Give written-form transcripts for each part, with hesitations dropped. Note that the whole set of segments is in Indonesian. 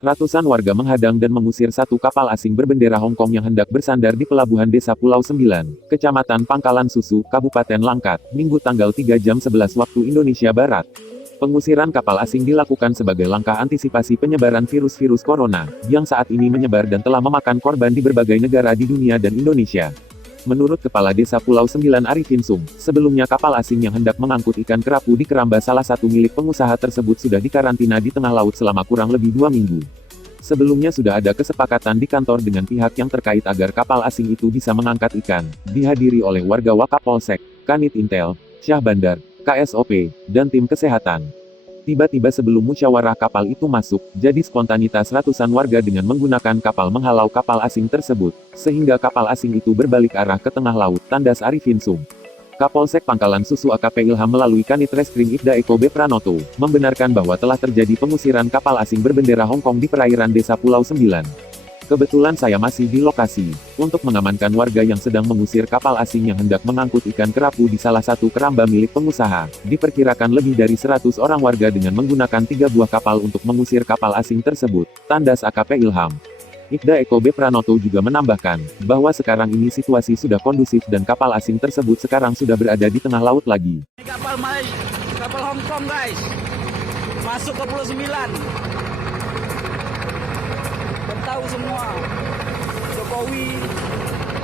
Ratusan warga menghadang dan mengusir satu kapal asing berbendera Hong Kong yang hendak bersandar di pelabuhan Desa Pulau Sembilan, Kecamatan Pangkalan Susu, Kabupaten Langkat, Minggu tanggal 3 jam 11 waktu Indonesia Barat. Pengusiran kapal asing dilakukan sebagai langkah antisipasi penyebaran virus-virus corona, yang saat ini menyebar dan telah memakan korban di berbagai negara di dunia dan Indonesia. Menurut Kepala Desa Pulau Sembilan Arifin Sung, sebelumnya kapal asing yang hendak mengangkut ikan kerapu di keramba salah satu milik pengusaha tersebut sudah dikarantina di tengah laut selama kurang lebih 2 minggu. Sebelumnya sudah ada kesepakatan di kantor dengan pihak yang terkait agar kapal asing itu bisa mengangkat ikan, dihadiri oleh warga Wakapolsek, Kanit Intel, Syah Bandar, KSOP, dan tim kesehatan. Tiba-tiba sebelum musyawarah kapal itu masuk, jadi spontanitas ratusan warga dengan menggunakan kapal menghalau kapal asing tersebut, sehingga kapal asing itu berbalik arah ke tengah laut, tandas Arifin Sung. Kapolsek Pangkalan Susu AKP Ilham melalui Kanit Reskrim Ibda Eko B. Pranoto, membenarkan bahwa telah terjadi pengusiran kapal asing berbendera Hong Kong di perairan Desa Pulau Sembilan. Kebetulan saya masih di lokasi, untuk mengamankan warga yang sedang mengusir kapal asing yang hendak mengangkut ikan kerapu di salah satu keramba milik pengusaha. Diperkirakan lebih dari 100 orang warga dengan menggunakan 3 buah kapal untuk mengusir kapal asing tersebut, tandas AKP Ilham. Ibda Eko B. Pranoto juga menambahkan, bahwa sekarang ini situasi sudah kondusif dan kapal asing tersebut sekarang sudah berada di tengah laut lagi. Kapal Hong Kong guys, masuk ke Pulau Sembilan. Tahu semua, Jokowi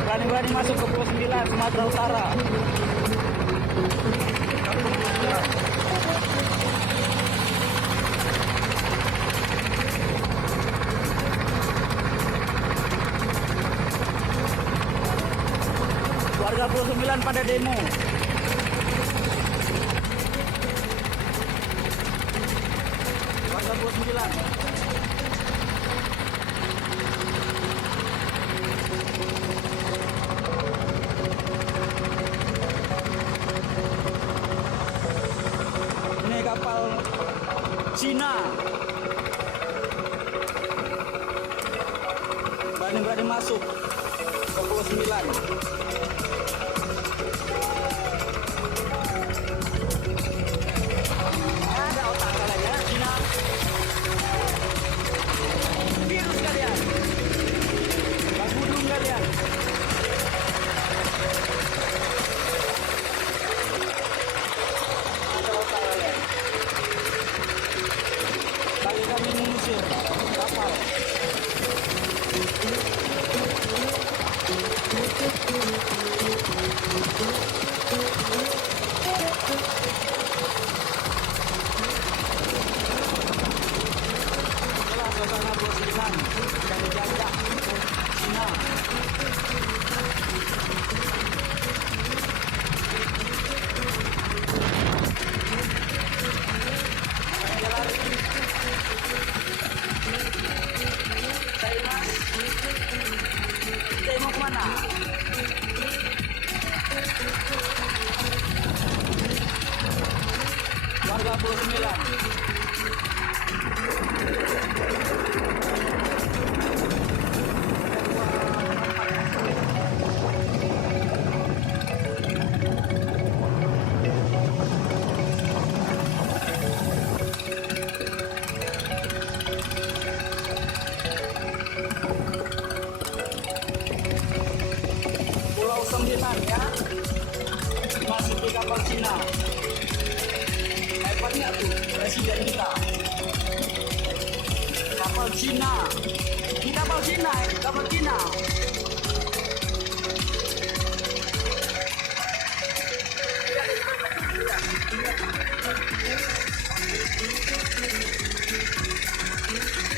berani-berani masuk ke Pulau Sembilan, Sumatera Utara. Warga Pulau Sembilan pada demo. Warga Pulau Sembilan. Ini kapal Cina. Berani-berani masuk ke Pulau Sembilan. Ada otak kalian ya, Cina. Virus kalian. Bagudung kalian. Ada otak kalian. Bagi kami mengusir kapal. Itulah suasana Pulau Sembilan yang dijajah Cina. Saya lari. Saya mau kemana? Warga Pulau Sembilan. Pulau Sembilan ya, masuk di kapal Cina. Hebatnya tuh presiden kita. Kapal Cina. Ini kapal Cina, kapal Cina.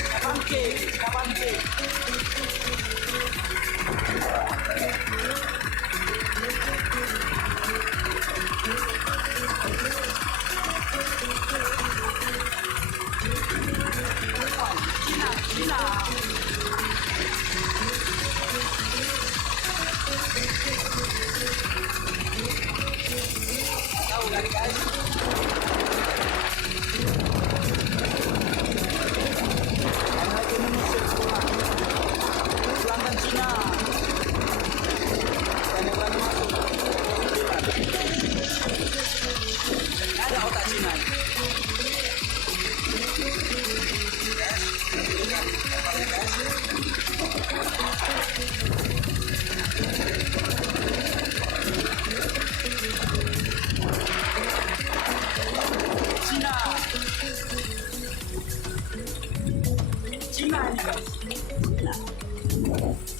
Kapal K, kapal K. Cina, Cina. Cina ini guys. Cina.